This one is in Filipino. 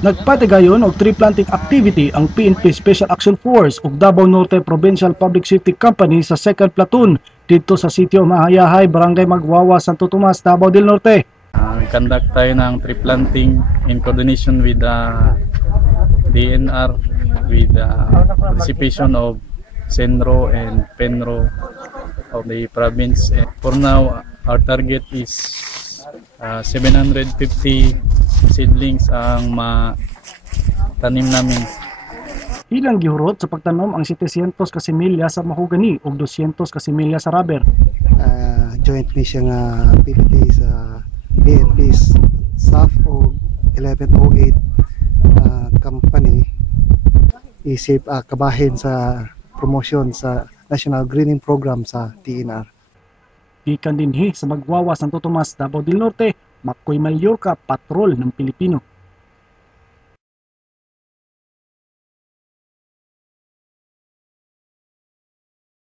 Nagpatigayon og tree planting activity ang PNP Special Action Force ug Davao Norte Provincial Public Safety Company sa 2nd Platoon dito sa sitio Mahayahay, Barangay Magwawa, Santo Tomas, Davao del Norte. Conduct tayo ng tree planting in coordination with the DNR, with the participation of Senro and Penro of the province. And for now, our target is 750 seedlings ang matanim namin. Ilang gihurot sa pagtanom ang 700 ka similya sa mahogany ug 200 ka similya sa rubber. Jointly siya nga PPT sa BNP's SAF o 1108 company isip kabahin sa promotion sa National Greening Program sa TNR. Gikan dinhi sa Magwawa, Santo Tomas, Davao del Norte, Makoy Mallorca, Patrol ng Pilipino.